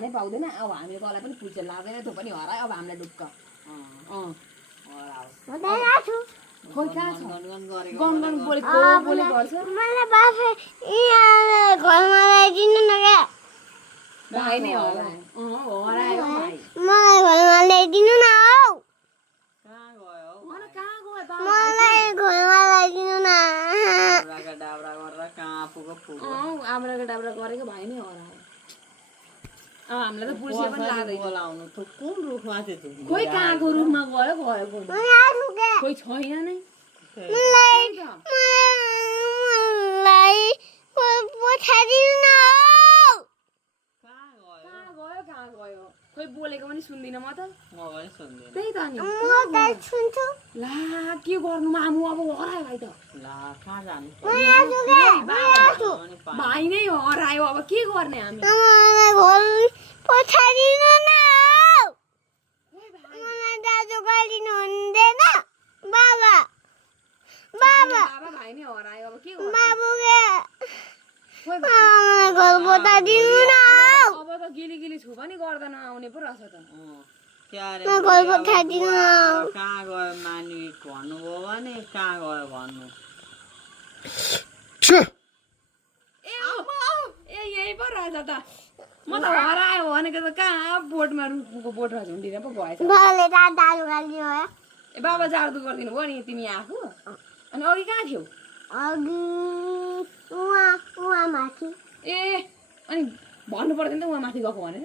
जानै पाउँदैन अब हामी कसलाई पनि पुल्छ लाग्दैन त्यो पनि हरायो अब हामीलाई ढुक्क खोइ कहाँ छ गन बोलेको गर्छ मलाई बाफे घरमा ल्याइदिनु न क्या भाइ नै हरायो हरायो भाइ मलाई घरमा ल्याइदिनु न हौ कहाँ गयो बा मलाई घरमा ल्याइदिनु न डाब्रा गरेर कहाँ पुगो आम्रा गरेको भाइ नै हरायो हामीलाई त पुल्से पनि लाग्दैन बोलाउनु त कुन रुखमा थियो खोइ कहाँको रुखमा गयो खोइ छैन नै मलाई पठाइदिनु न हौ कहाँ गयो खोइ बोलेको पनि सुन्दिन म त म पनि सुन्दिनँ त्यही त नि म त सुन्छु ला के गर्नु मामु अब हरायो भाइ त ला कहाँ जानु भाइ नै हरायो अब के गर्ने हामी मलाई घर पठाइदिनु न हौ मलाई दाजु गरिदिनु हुँदैन बाबा बाबा भाइ नै हरायो अब के गर्नु बाबुले खोइ मलाई घर पठाइदिनु न हौ अब त गिली छु पनि गर्दैन आउने पो रहेछ त घर पठाइदिनु कहाँ गयो नानी भन्नुभयो भने कहाँ गयो भन्नु ए यही पो रहेछ त म त हरायो भनेको त कहाँ बोटमा रुखको बोटमा झुन्डिएर पो गएछ बाबाले दाजु गरिदिनु हो ए बाबा जाडु गरिदिनु भयो नि तिमी आफू अनि अघि कहाँ थियौ अघि उहाँ माथि ए अनि भन्नु पर्दैन त उहाँ माथि गएको भनेर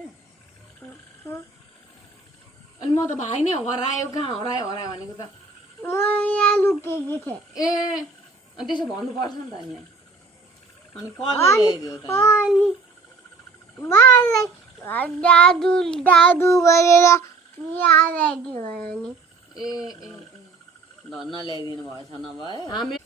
अनि म त भाइ नै हरायो कहाँ हरायो भनेको त म यहाँ लुकेकी थिएँ ए अनि त्यसो भन्नुपर्छ नि त नि अनि कसले ल्याइदियो त अनि बाबालाई दादु गरेर यहाँ ल्याइदियो नि ए धन्न ल्याइदिनु भएछ नभए हामी